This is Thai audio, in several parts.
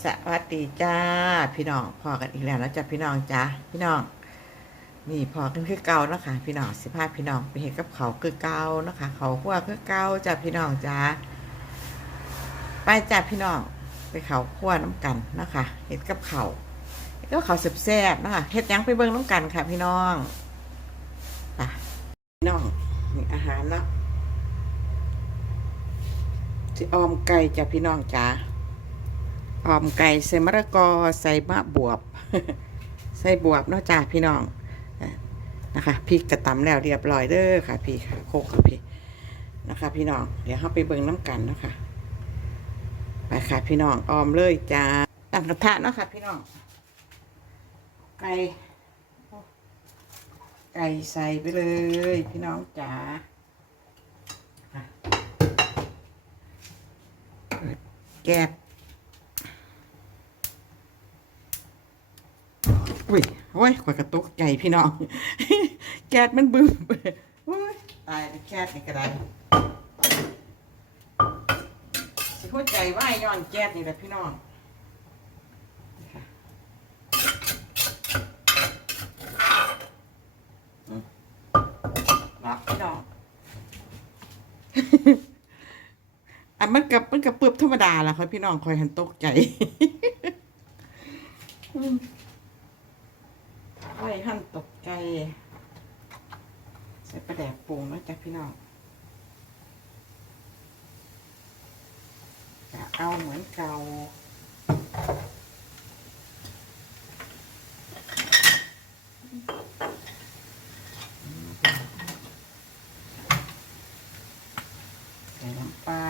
สวัสดีจ้า พี่น้องพอกันอีกแล้วนะจ้ะพี่น้องจ้าพี่น้อง นี่พอกันคือเก่านะคะพี่น้องสิพาพี่น้องไปเห็นกับเขาคือเก่านะคะเขาคั่วคือเก่าจ้ะพี่น้องจ้าไปจ้ะพี่น้องไปเขาคั่วน้ำกันนะคะเห็ดกับเขาวเห็ดกับเขาวแซ่บนะคะเห็ดยังไปเบิ่งน้ำกันค่ะ พี่น้องไปพี่น้องนี่อาหารเนาะที่ออมไก่จ้ะพี่น้องจ้า ออมไก่ใส่มะละกอใส่มะบวบ ใส่บวบเนาะจ้าพี่น้องนะคะพริกกระตำแล้วเรียบร้อยเด้อค่ะพี่ค่ะโคกค่ะพี่นะคะ พี่น้องเดี๋ยวเราไปเบิ่งน้ำกันเนาะคะไปค่ะพี่น้องออมเลยจ้าตั้งกระทะเนาะค่ะ พี่น้องไก่ไก่ใส่ไปเลย พี่น้องจ๋าแก๊ส อุ้ยโอ้ยข่อยกระตุกใจพี่น้อง แก๊สมันบึ้มโอ้ยตายแล้วแก๊สนี่ก็ได้สิหัวใจว่ายย้อนแก๊สนี่แหละพี่น้องรับพี่น้องอันมันกับมันกับปึบธรรมดาละค่ะพี่น้องคอยหันตกใจอืมไว้หั่ กใจใส่ประแดกปรุงนะจ๊ะพี่น้องจะเอาเหมือนเก่าใส่น้ำปลา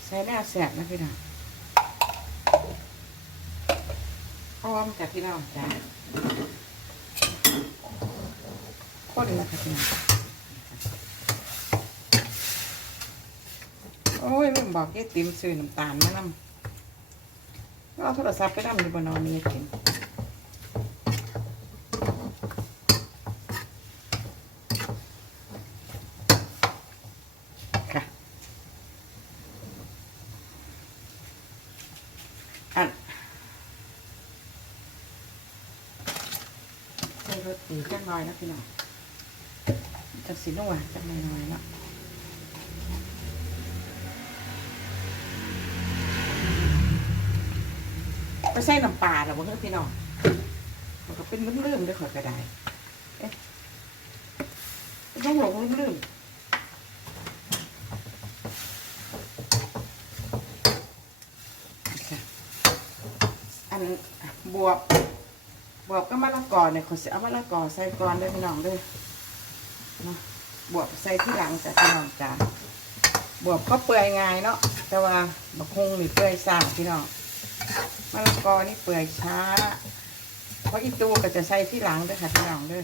ใส่แล้วแสบนะพี่น้องอ้อมจากพี่น้องจ้าคนนะคะพี่น้องโอ้ยมันบอกยายติ๋มซื้อน้ำตาลมานำก็เอาโทรศัพท์ไปนำอยู่บนนอนนี่กิน อัน ใส่รสดีจังน้อยนะพี่น้องจังสีนัวจังน้อยๆเนาะไปใส่น้ำปลาหรอวะเฮ้ยพี่น้องมันก็เป็นลืมๆด้วยขอยกระไดเอ๊ะต้องหลงลืมๆค่ะอันบวบ บวบก็มะละกอเนี่ยเขาจะเอามะละกอใส่ก่อนเด้วยพี่น้องเด้วยนะบวบใส่ที่หลังจ้ะพี่น้องจ้ะบวบก็เปื่อยง่ายเนาะแต่ว่าบะคงนี่เปื่อยซ่าพี่น้องมะละกอนี่เปื่อยช้า เพราะอีตูก็จะใส่ที่หลังด้วยค่ะพี่น้องเด้วย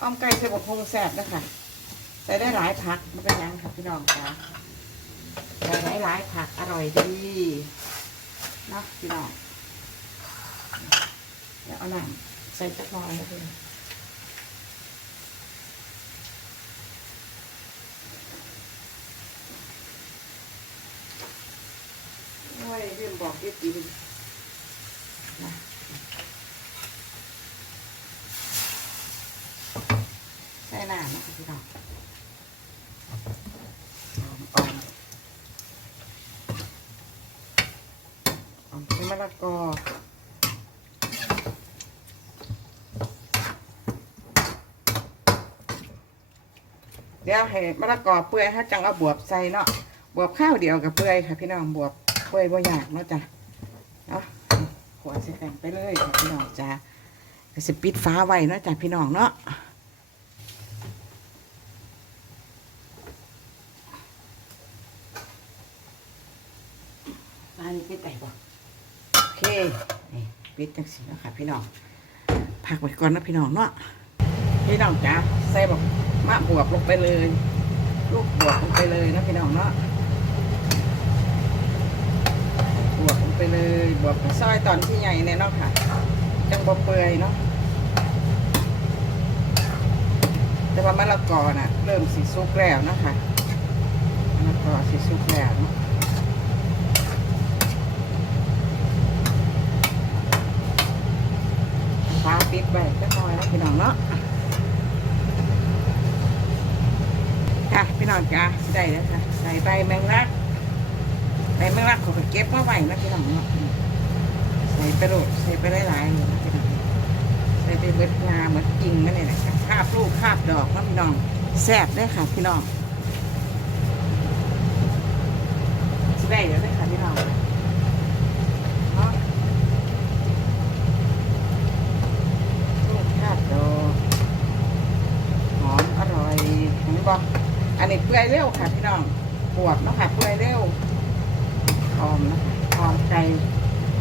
อ้อมไก่ใส่บะคงแซ่บด้วยค่ะใส่ได้หลายผักไมันเป็นยังค่ะพี่น้องจ้ะใส่ได้หลายผักอร่อยดีเนาะพี่น้องแล้วเอาหนัง ใส่จักหน่อยนะพี่โอ้เรื่องบอกยี่ปีนะใส่หน้านะคะพี่น้องอ่อนอ่อนเป็นมะละกอ เดี๋ยวให้มะละกอเปื่อยถ้าจังเอาบวบใส่เนาะบวบข้าวเดียวกับเปื่อยค่ะ พี่น้องบวบเปื่อยบ่ยากเนาะจ้ะเนาะขวดใส่แป้งไปเลยค่ะพี่น้องจ้ะก็สิปิดฟ้าไว้เนาะจ้ะพี่น้องเนาะฟ้านี่ปิดได้บ่โอเคนี่ปิดจังสิเนาะค่ะพี่น้องพักไว้ก่อนนะพี่น้องเนาะพี่น้องจ๋าใส่บอก มะบวบลงไปเลย ลูกบวบลงไปเลยนะพี่น้องเนาะบวบลงไปเลยบวบก็ซอยตอนที่ใหญ่เนี่ยเนาะค่ะ จังบ่เปื่อยเนาะแต่ว่ามะละกอน่ะ เริ่มสีสุกแล้วนะคะมะละกอสีสุกแล้วเนาะฟ้าปิดไว้ก็น้อยแล้วพี่น้องเนาะ ค่ะพี่น้องจ้าได้แล้วค่ะใส่ใบแมงลักใบแมงลักขาก็เก็บมาไว้นะพี่น้องใส่ไปโรดใส่ไปหลายๆเลยนะพี่น้องใส่ไปเบิดงาเหมือนกิ่งนั่นเองนะคะคาบลูกคาบดอกนะพี่น้องแซ่บได้ค่ะพี่น้องได้แล้วได้อค่ะพี่น้องเนาะลูกคาบดอกหอมอร่อยเห็นบ่ อันนี้เปื่อยเร็วค่ะพี่น้องบวบเนาะค่ะเปื่อยเร็วออมนะคะออมไก่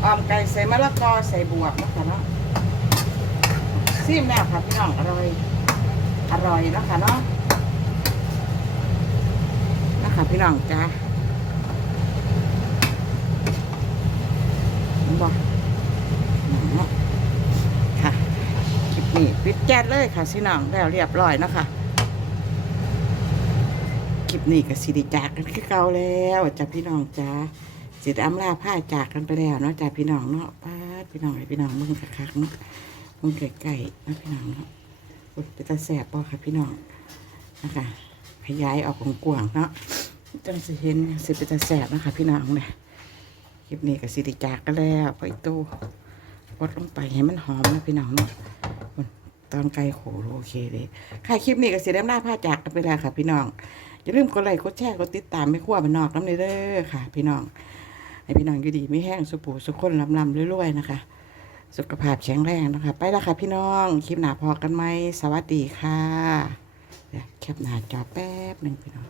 ออมไก่ใส่มะละกอใส่บวบเนาะคะเนาะซิมแล้วค่ะพี่น้องอร่อยอร่อยเนาะคะเนาะนะคะพี่น้องจ้าบอกเนะค่ะคลิปนี้ปิดแก๊สเลยค่ะพี่น้องแล้วเรียบร้อยนะคะ ลิปนี้ก็สิไดิจากกันคือเก่าแล้วจ้าพี่น้องจ้าสิได้อำลาผ้าจากกันไปแล้วเนาะจ้าพี่น้องเนาะป้าพี่น้องให้พี่น้องมึงคักเนาะมึงไก่ๆนะพี่น้องเนาะอุ๊ยเป็นตาแสบป่ะค่ะพี่น้องนะคะขยายออกของกวางเนาะจังสิเห็นสิเป็นตาแสบนะคะพี่น้องเนี่ยคลิปนี้กับสิริจากกันแล้วไปตู้กดลงไปให้มันหอมนะพี่น้องเนาะตอนไก่โขโอเคเลยค่ะคลิปนี้กับสิได้หน้าผ้าจากกันไปแล้วค่ะพี่น้อง อย่าลืมกดไลค์กดแชร์กดติดตามไม่ขั้วมันนอกน้ำเนยเด้อค่ะ พี่น้องให้พี่น้องอยู่ดีไม่แห้งสุปูสุขคนลำลำรวยๆนะคะ สุขภาพแข็งแรงนะคะ ไปแล้วค่ะพี่น้องคลิปหนาพอกันไหมสวัสดีค่ะแคปหน้าจอแป๊บหนึ่งพี่น้อง